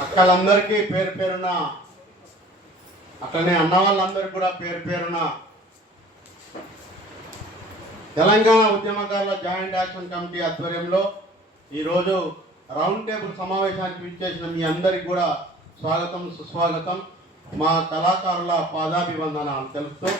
అక్కలందరికీ పేరు పేరున అట్లనే అన్న వాళ్ళందరికీ కూడా పేరు పేరున తెలంగాణ ఉద్యమకారుల జాయింట్ యాక్షన్ కమిటీ ఆధ్వర్యంలో ఈరోజు రౌండ్ టేబుల్ సమావేశానికి విచ్చేసిన మీ అందరికీ కూడా స్వాగతం సుస్వాగతం. మా కళాకారుల పాదాభివందనాలు తెలుపుతూ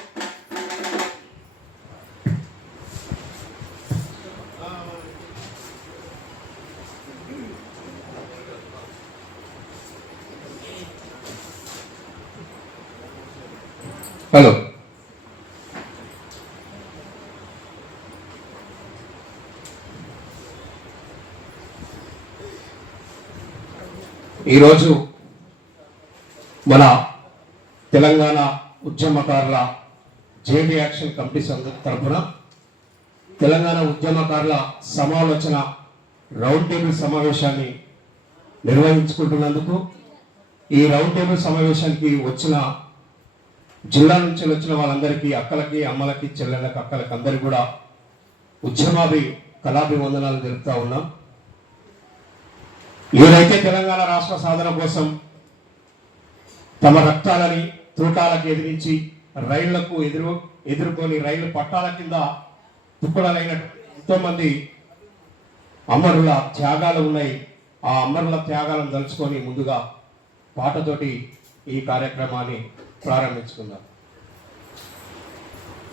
హలో. ఈరోజు మన తెలంగాణ ఉద్యమకారుల జేబీ యాక్షన్ కమిటీ సంఘ తరఫున తెలంగాణ ఉద్యమకారుల సమాలోచన రౌండ్ టేబుల్ సమావేశాన్ని నిర్వహించుకుంటున్నందుకు ఈ రౌండ్ టేబుల్ సమావేశానికి వచ్చిన జిల్లా నుంచి వచ్చిన వాళ్ళందరికీ అక్కలకి అమ్మలకి చెల్లెళ్ళకి అక్కలకి అందరికీ కూడా ఉద్యమాభి కళాభివందనాలు తెలుపుతా ఉన్నాం. ఏదైతే తెలంగాణ రాష్ట్ర సాధన కోసం తమ రక్తాలని తూటాలకు ఎదిరించి రైళ్ళకు ఎదురు ఎదుర్కొని రైలు పట్టాల కింద తుక్కడలైన ఎంతో మంది అమరుల త్యాగాలు ఉన్నాయి. ఆ అమరుల త్యాగాలను తలుచుకొని ముందుగా పాటతోటి ఈ కార్యక్రమాన్ని ప్రారంభించుకుందాం.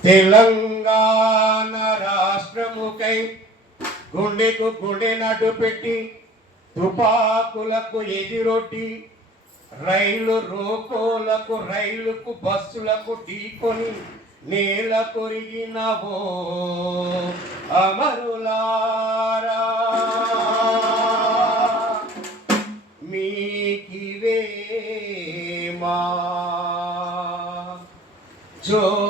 తెలంగాణ రాష్ట్రముకై గుండెకు గుండె నటు పెట్టి తుపాకులకు ఎదిరొట్టి రైలు రోకోలకు రైలుకు బస్సులకు ఢీకొని నేల కొరిగినవో అమరులారా. జోహార్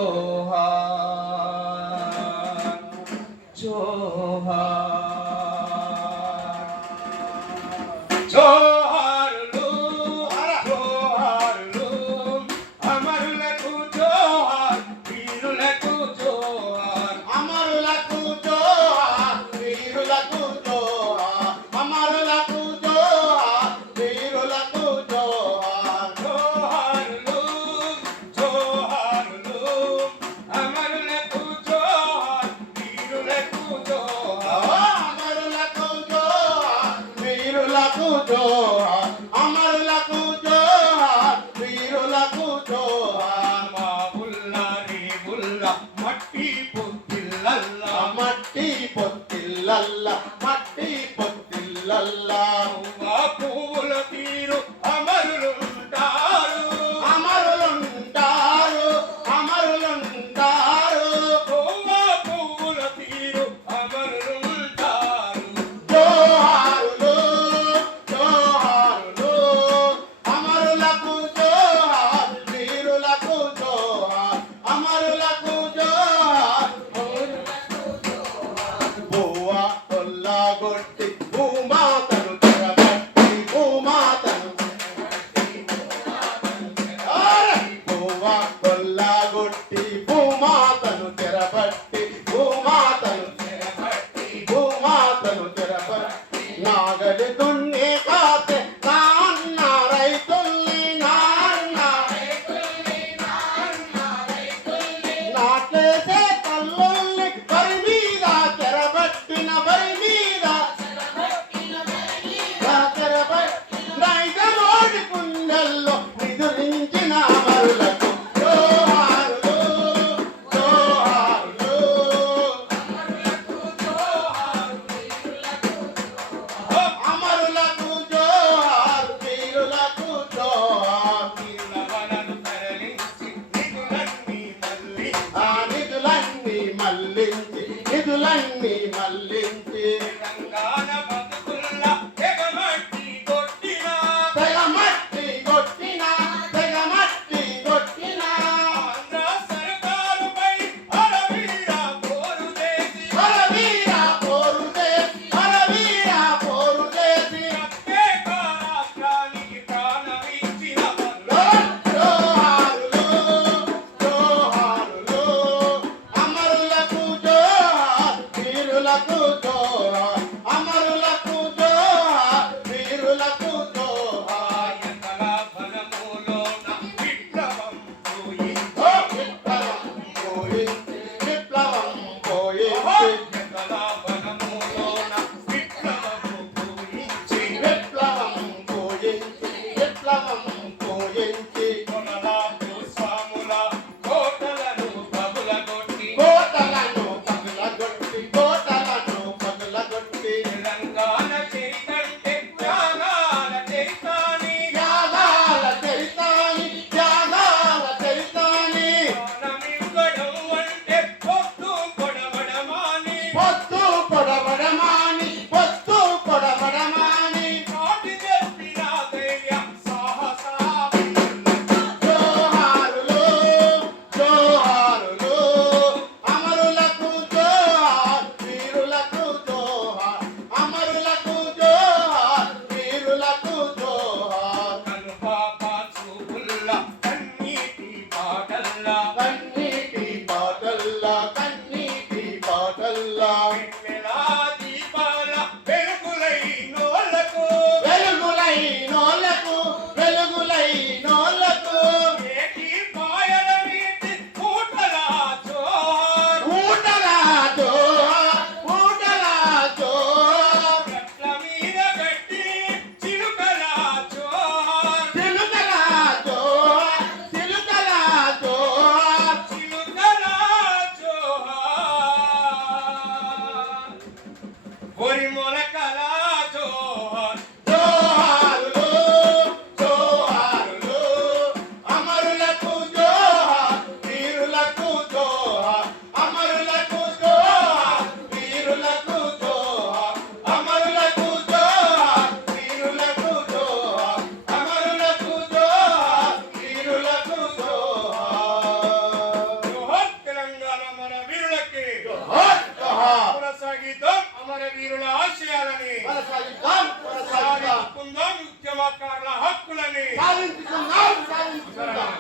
ఉద్యమకారుల హక్కులని సాధించుకుందాం సాధించుకుందాం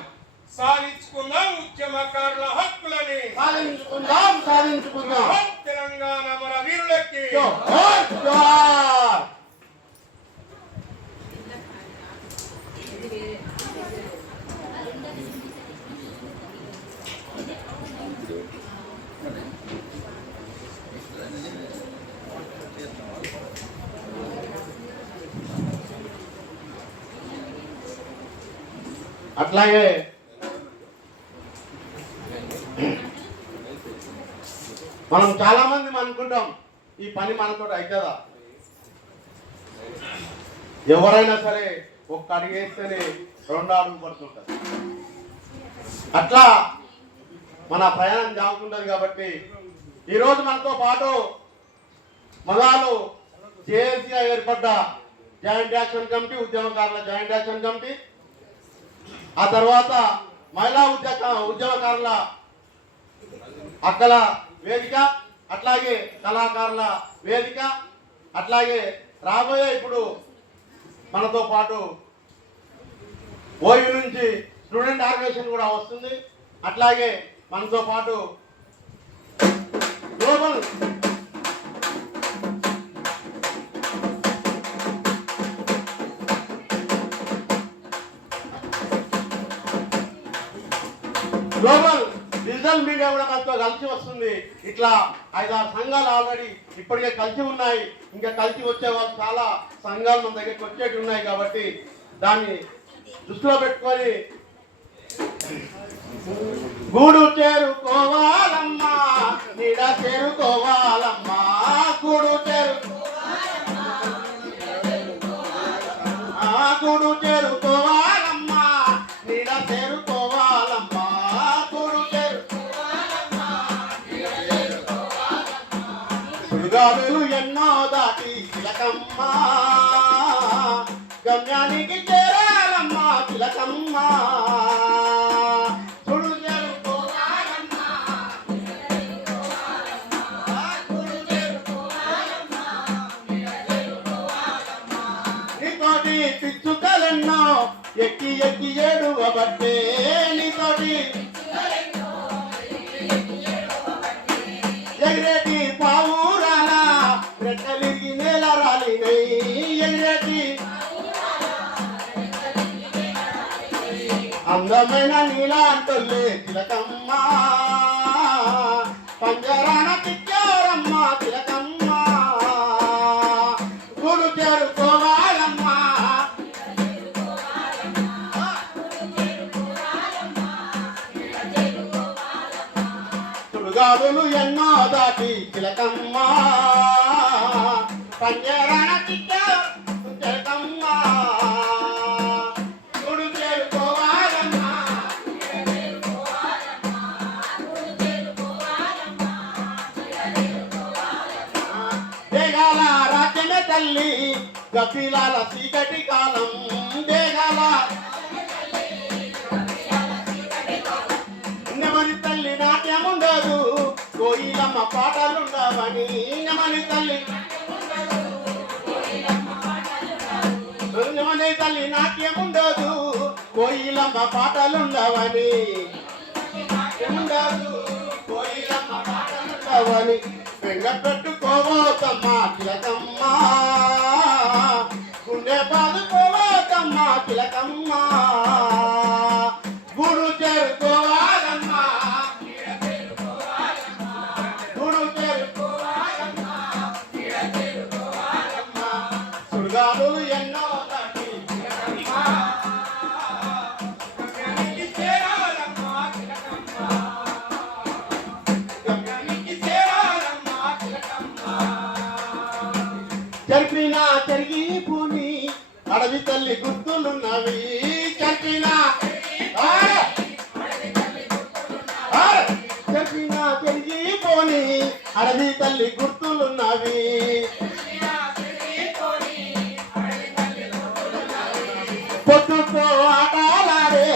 సాధించుకుందాం ఉద్యమకారుల హక్కులని సాధించుకుందాం సాధించుకుందాం తెలంగాణ మన వీరులకి. జోహార్ జోహార్. అట్లాగే మనం చాలా మంది అనుకుంటాం ఈ పని మనతో అవుతుందా ఎవరైనా సరే ఒక్క అడుగు వేస్తేనే రెండు అడుగు పడుతుంటారు అట్లా మన ప్రయాణం జాగుతుంటది కాబట్టి ఈరోజు మనతో పాటు మగాలు జేఏసీగా ఏర్పడ్డ జాయింట్ యాక్షన్ కమిటీ ఉద్యమకారుల జాయింట్ యాక్షన్ కమిటీ ఆ తర్వాత మహిళా ఉద్యోగ ఉద్యమకారుల అక్కల వేదిక అట్లాగే కళాకారుల వేదిక అట్లాగే రాబోయే ఇప్పుడు మనతో పాటు ఓయూ నుంచి స్టూడెంట్ ఆర్గనైజేషన్ కూడా వస్తుంది. అట్లాగే మనతో పాటు గ్లోబల్ గ్లోబల్ డిజిటల్ మీడియా కూడా మనతో కలిసి వస్తుంది. ఇట్లా ఐదారు సంఘాలు ఆల్రెడీ ఇప్పటికే కలిసి ఉన్నాయి. ఇంకా కలిసి వచ్చే వాళ్ళు చాలా సంఘాలు మన దగ్గరికి వచ్చేటి ఉన్నాయి కాబట్టి దాన్ని దృష్టిలో పెట్టుకొని గూడు చేరుకోవాలమ్మా ఏడువబట్టే నీతోటి ఎగిరేటి పావురాల రెక్కలిగి నేల రాలినై ఎగిరేటి. అందమైన నీలాంటోళ్ళే తిలకమ్మ. పంజరాన తిక్కారమ్మ తిలకమ్మ. పంజరాన తిక్కారు తిలకమ్మ. గుడు చేరుకోవాలమ్మా. దేగాల రాజ్యమే తల్లి గపిలాల చీకటి కాలం. దేగాల కోయిలమ్మ పాటలుండవని తల్లి. నమని తల్లి నాట్యముండదు కోయిలమ్మ పాటలుండవని ఉండదు కోయిలమ్మ పాటలుండవని వెంగ పెట్టుకోవద్దమ్మా తిలకమ్మా. గుండె బాదుకోవద్దమ్మా పిలకమ్మ తల్లి గుర్తులున్నవి చెప్పిన. చెప్పిన ఆడ! చర్పినా అడవి తల్లి గుర్తులున్నవి. పొత్తుతో ఆటలాడే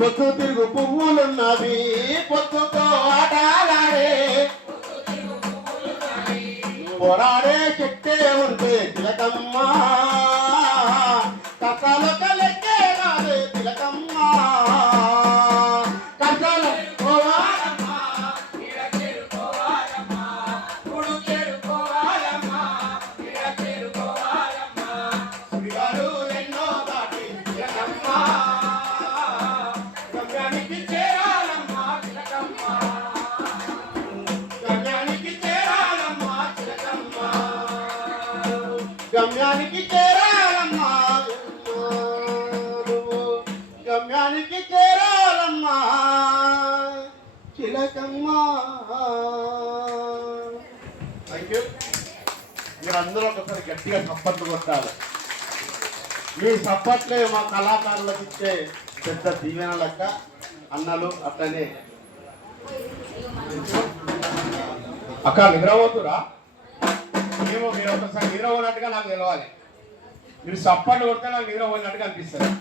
పొత్తు తిరుగు పువ్వులున్నవి. పొత్తుతో ఆటలాడే పోరాడే చెట్టే ఉంటే తిలకమ్మా మీరు అందరూ ఒకసారి గట్టిగా చప్పట్లు కొట్టాలి. మీ సప్పట్లే మా కళాకారులకు ఇచ్చే పెద్ద దీవెన లెక్క. అన్నలు అట్లనే. అక్క నిద్రపోతురా? ఏమో మీరు ఒకసారి నిద్రపోయినట్టుగా నాకు తెలవాలి. మీరు సప్పట్లు కొడితే నాకు నిద్రపోయినట్టుగా అనిపిస్తుంది.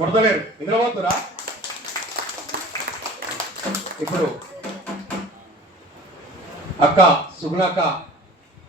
కొడతలేరు. నిద్రపోతురా? ఇప్పుడు అక్క సుగుణక్క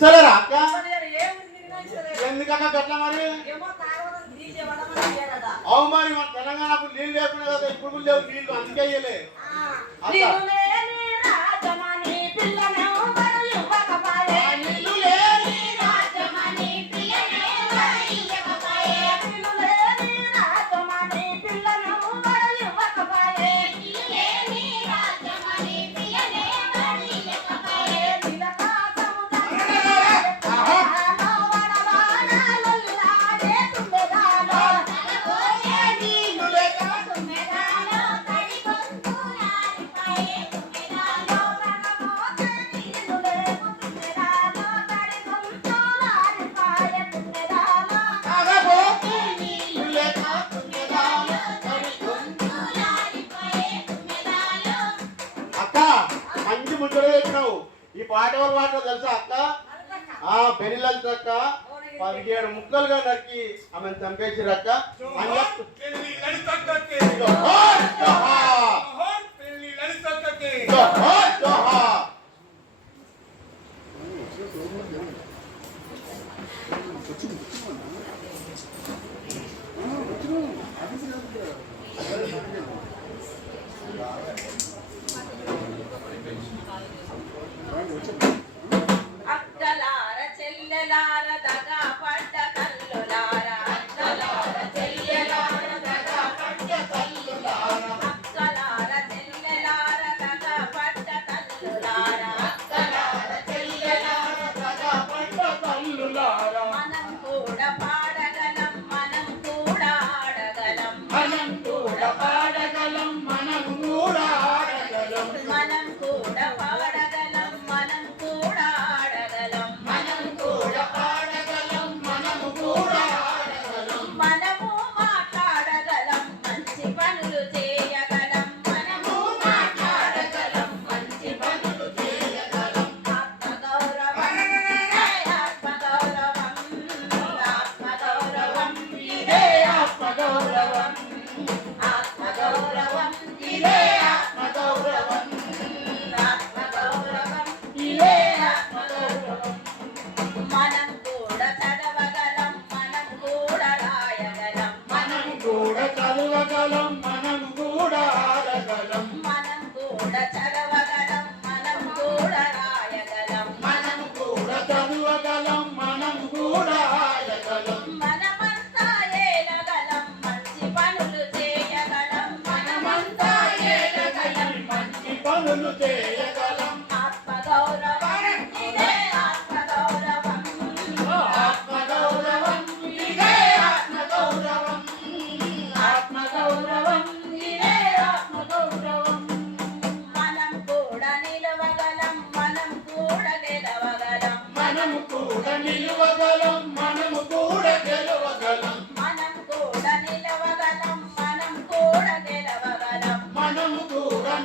ఇస్తలేరా? అక్క ఎందుకక్క పెట్టా మరి? అవును మరి మన తెలంగాణకు నీళ్ళు లేకుండా కదా ఇప్పుడు లేవు నీళ్ళు అందుకే ఇయ్యలే. పాట ఎవరు పాటలో తెలుసా అక్క? ఆ పెళ్ళి అక్క. పదిహేడు ముక్కలుగా నక్కి ఆమెను చంపేసిరక్క అని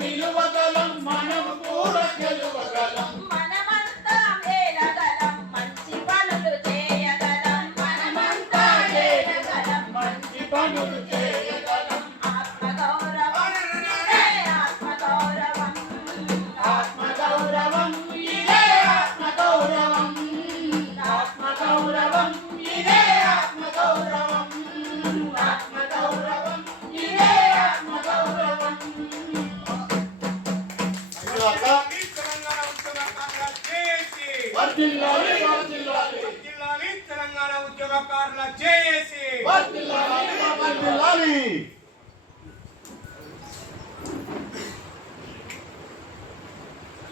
నిలువగలం మనం కూడా గెలువగలం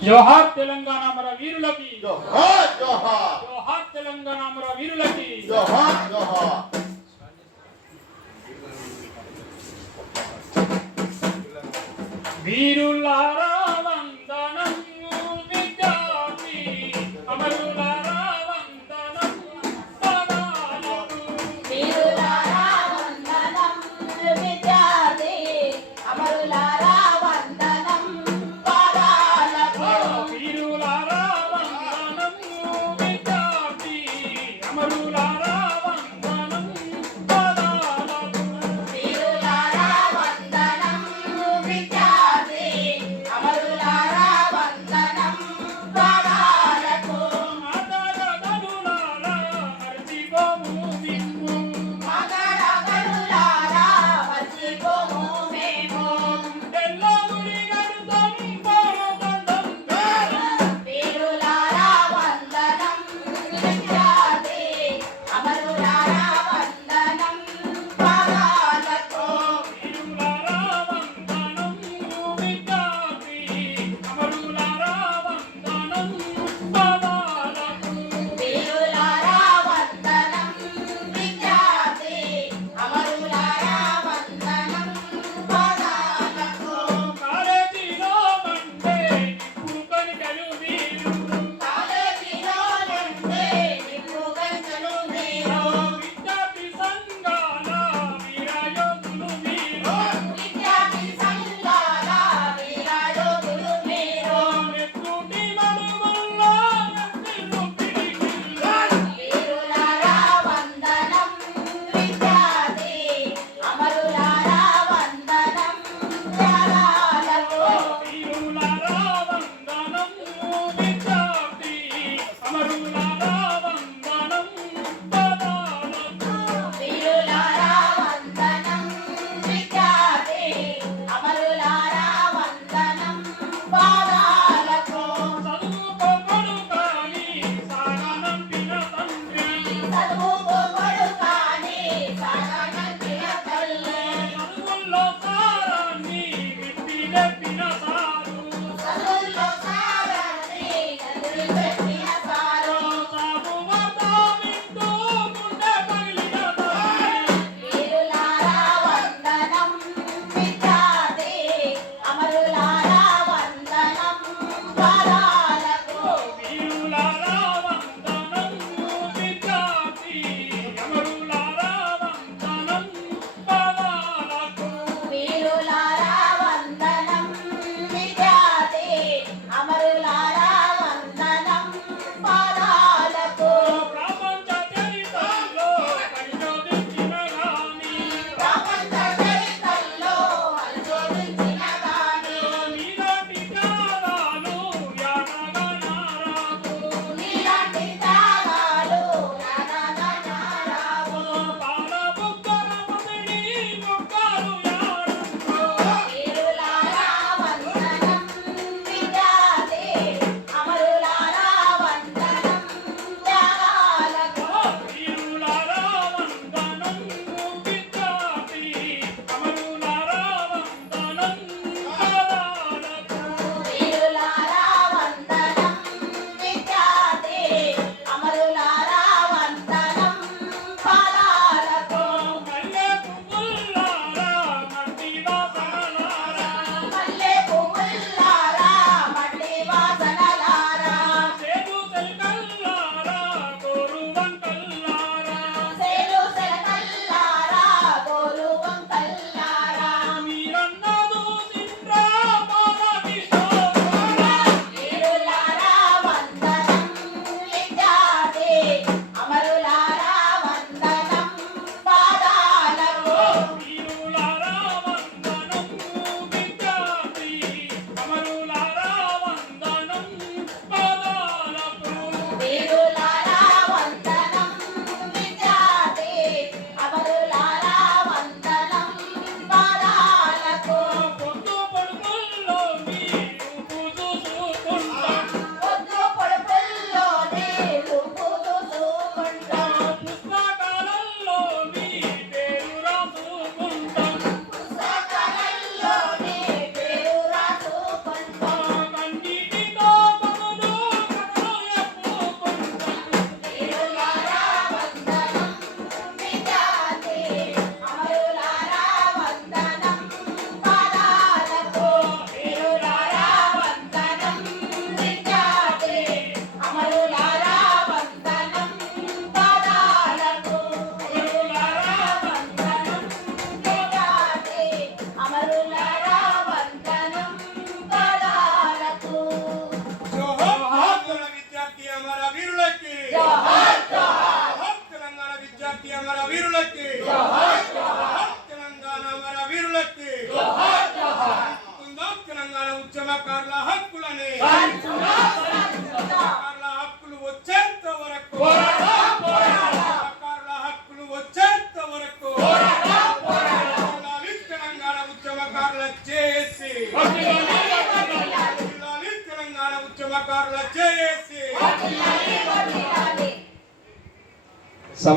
जोहार तेलंगाना मरा वीर लगी जोहार जोहार जोहार तेलंगाना मरा वीर लगी जोहार जोहार वीरुलारा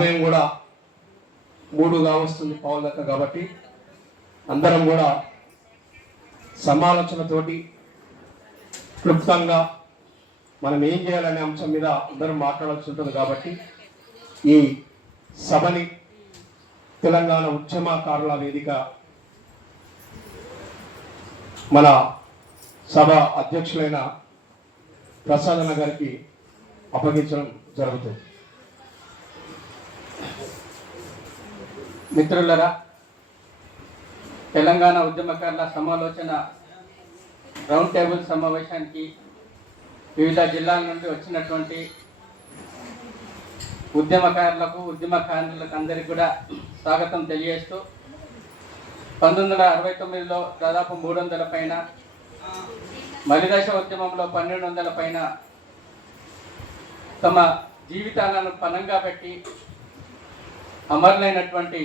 సమయం కూడా మూడుగా వస్తుంది పావుల దాకా కాబట్టి అందరం కూడా సమాలోచనతోటి క్లుప్తంగా మనం ఏం చేయాలనే అంశం మీద అందరం మాట్లాడాల్సి ఉంటుంది కాబట్టి ఈ సభని తెలంగాణ ఉద్యమకారుల వేదిక మన సభ అధ్యక్షులైన ప్రసాదన్న గారికి అప్పగించడం జరుగుతుంది. మిత్రులరా తెలంగాణ ఉద్యమకారుల సమాలోచన రౌండ్ టేబుల్ సమావేశానికి వివిధ జిల్లాల నుండి వచ్చినటువంటి ఉద్యమకారులకు ఉద్యమకారులకు అందరికీ కూడా స్వాగతం తెలియజేస్తూ పంతొమ్మిది వందల అరవై తొమ్మిదిలో దాదాపు మూడు వందల పైన మలిదశ ఉద్యమంలో పన్నెండు వందల పైన తమ జీవితాలను పనంగా పెట్టి అమరులైనటువంటి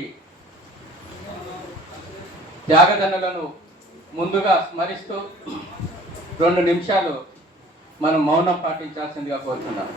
త్యాగదండలను ముందుగా స్మరిస్తూ రెండు నిమిషాలు మనం మౌనం పాటించాల్సిందిగా కోరుతున్నాం.